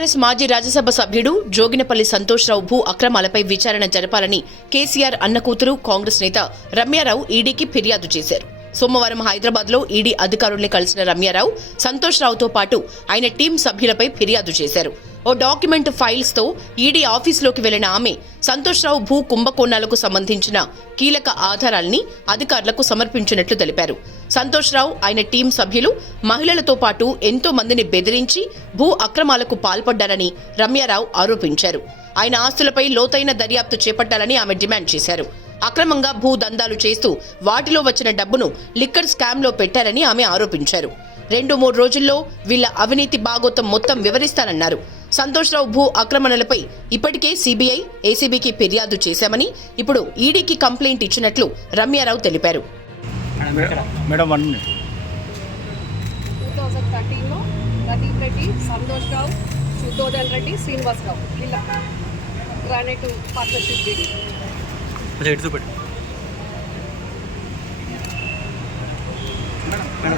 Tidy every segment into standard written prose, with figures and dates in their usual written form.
TRS మాజీ రాజ్యసభ సభ్యుడు జోగినపల్లి సంతోష్రావు భూ అక్రమాలపై విచారణ జరపాలని కేసీఆర్ అన్న కూతురు కాంగ్రెస్ నేత రమ్యారావు ఈడీకి ఫిర్యాదు చేశారు. సోమవారం హైదరాబాద్ లో ఈడీ అధికారుల్ని కలిసిన రమ్యారావు సంతోష్రావుతో పాటు ఆయన టీం సభ్యులపై ఫిర్యాదు చేశారు. ఓ డాక్యుమెంట్ ఫైల్స్ తో ఈడీ ఆఫీసులోకి వెళ్లిన ఆమె సంతోష్రావు భూ కుంభకోణాలకు సంబంధించిన కీలక ఆధారాల్ని అధికారులకు సమర్పించినట్లు తెలిపారు. సంతోష్రావు ఆయన టీం సభ్యులు మహిళలతో పాటు ఎంతో మందిని బెదిరించి భూ అక్రమాలకు పాల్పడ్డారని రమ్యారావు ఆరోపించారు. ఆయన ఆస్తులపై లోతైన దర్యాప్తు చేపట్టాలని ఆమె డిమాండ్ చేశారు. అక్రమంగా భూ దందాలు చేస్తూ వాటిలో వచ్చిన డబ్బును లిక్కర్ స్కామ్ లో పెట్టారని ఆమె ఆరోపించారు. 2-3 రోజుల్లో వీళ్ల అవినీతి బాగోతం మొత్తం వివరిస్తానన్నారు. సంతోష్రావు భూ ఆక్రమణలపై ఇప్పటికే సిబిఐ, ఏసీబీకి ఫిర్యాదు చేశామని, ఇప్పుడు ఈడీకి కంప్లైంట్ ఇచ్చినట్లు రమ్యారావు తెలిపారు. 2013లో ప్రదీప్ రెడ్డి, సంతోష్రావు, శుద్ధోదన్ రెడ్డి, శ్రీనివాసరావు వీళ్ళ గ్రానైట్ పార్ట్నర్షిప్ డీడీ.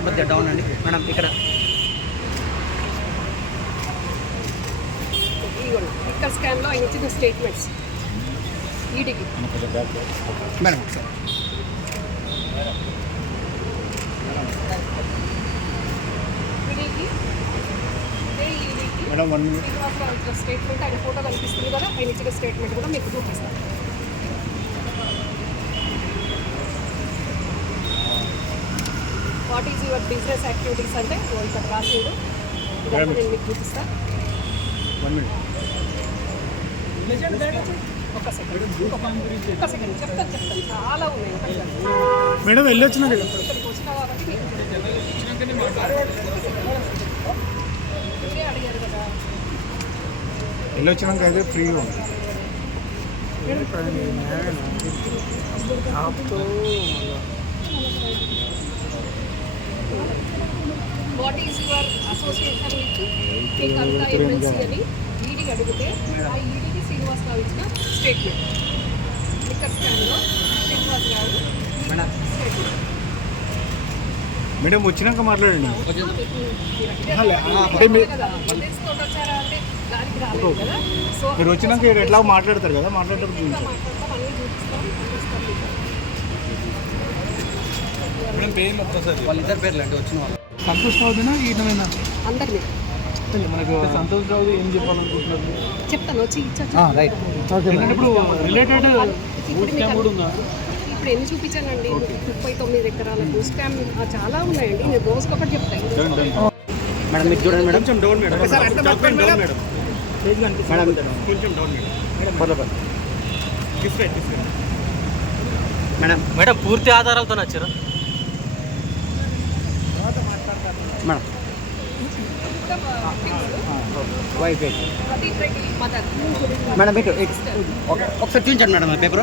కొద్దిగా డౌన్ అండి మేడం. ఇక్కడ లిక్కర్ స్కామ్లో ఆయన ఇచ్చిన స్టేట్మెంట్స్ ఈడీకి. మేడం ఈడీకి శ్రీనివాసరావు ఇచ్చిన స్టేట్మెంట్, ఆయన ఫోటో కనిపిస్తుంది కదా, ఆయన ఇచ్చిన స్టేట్మెంట్ కూడా మీకు చూపిస్తాను. What is your business activities అంటే ఇక్కడ రాసిండు, ఇదంతా నేను మీకు చూపిస్తాను. ఒక్క సెకండ్ చెప్తాను. చాలా ఉన్నాయి మేడం వెళ్ళొచ్చిన ఇక్కడికి వచ్చిన కాబట్టి మీరే అడిగారు కదా. వెళ్ళొచ్చినాక అయితే ఫ్రీగా ఉంది. What is your association with Kavitha MLC అని ఈడీకి అడిగితే ఆ ఈడీకి శ్రీనివాసరావు ఇచ్చిన స్టేట్మెంట్. లిక్కర్ స్కామ్లో శ్రీనివాస్ గారు స్టేట్మెంట్. మేడం వచ్చినాక మాట్లాడండి. వచ్చారా అంటే దానికి రాలేదు కదా. సో మీరు వచ్చినాక ఎట్లా మాట్లాడతారు కదా, మాట్లాడేటప్పుడు మాట్లాడతాం, అన్నీ చూపిస్తాం, పంపిస్తాం. వాళ్ళిద్దరు పేర్లు అంటే వచ్చిన వాళ్ళు సంతోష్ రావుదేనా ఈయనమైనా అందరినీ మనకు సంతోష్ రావు ఏం చెప్పాలనుకుంటున్నారు చెప్తాను, వచ్చి రైట్. ఇప్పుడు రిలేటెడ్ ఇప్పుడు ఎన్ని చూపించానండి? 39 ఎకరాలకు స్కామ్ చాలా ఉన్నాయండి. నేను రోజుకొకటి చెప్తాను. మేడం మీకు చూడండి మేడం. కొంచెం డౌన్ మేడం. మేడం కొంచెం డౌన్ మేడం. మేడం పూర్తి ఆధారాలతో వచ్చారా madam? Wife Pradeep Reddy mother. Madam ఇటు ఓకే, ఒకసారి చూపించండి మేడం పేపర్.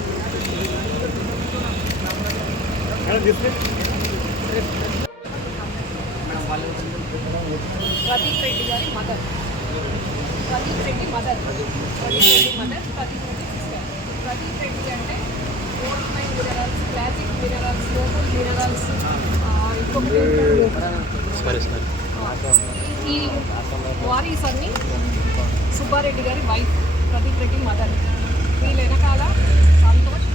ప్రదీప్ రెడ్డి గారి mother. Pradeep Reddy mother. Pradeep Reddy sister. Pradeep Reddy అంటే gold mine minerals, classic minerals, local minerals, ఇంకొకటి ఈ వారీస్ అన్ని సుబ్బారెడ్డి గారి వైఫ్, ప్రదీప్ రెడ్డి మదర్. వీళ్ళ వెనకాల సంతోష్,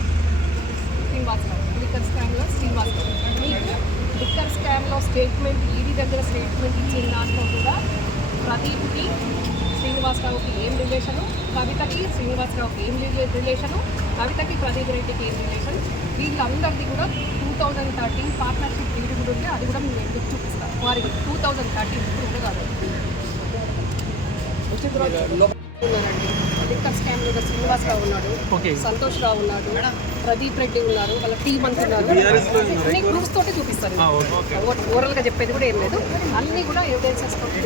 శ్రీనివాసరావు. లిక్కర్ స్కామ్లో శ్రీనివాసరావు. మీకు లిక్కర్ స్కామ్లో స్టేట్మెంట్, ఈడీ దగ్గర స్టేట్మెంట్ ఇచ్చిన దాంట్లో కూడా ప్రదీప్కి శ్రీనివాసరావుకి ఏం రిలేషను, కవితకి శ్రీనివాసరావుకి ఏం రిలేషను, కవితకి ప్రదీప్ రెడ్డికి ఏం రిలేషన్, వీళ్ళందరిది కూడా 2013 పార్ట్నర్షిప్ డీడీ కూడా ఉంది. అది కూడా మేము ఎందుకు చూపిస్తాం వారికి. 2013 ఇప్పుడు కూడా కాదు. ఉన్నారండి లిక్కర్ స్కామ్లో శ్రీనివాసరావు ఉన్నాడు, సంతోష్ రావు ఉన్నాడు, ప్రదీప్ రెడ్డి ఉన్నారు, వాళ్ళ టీం అంటున్నారు. అన్ని గ్రూప్స్ తోటి చూపిస్తారు. ఓవరాల్గా చెప్పేది కూడా ఏం లేదు, అన్నీ కూడా ఎవిడెన్సెస్ తోటి.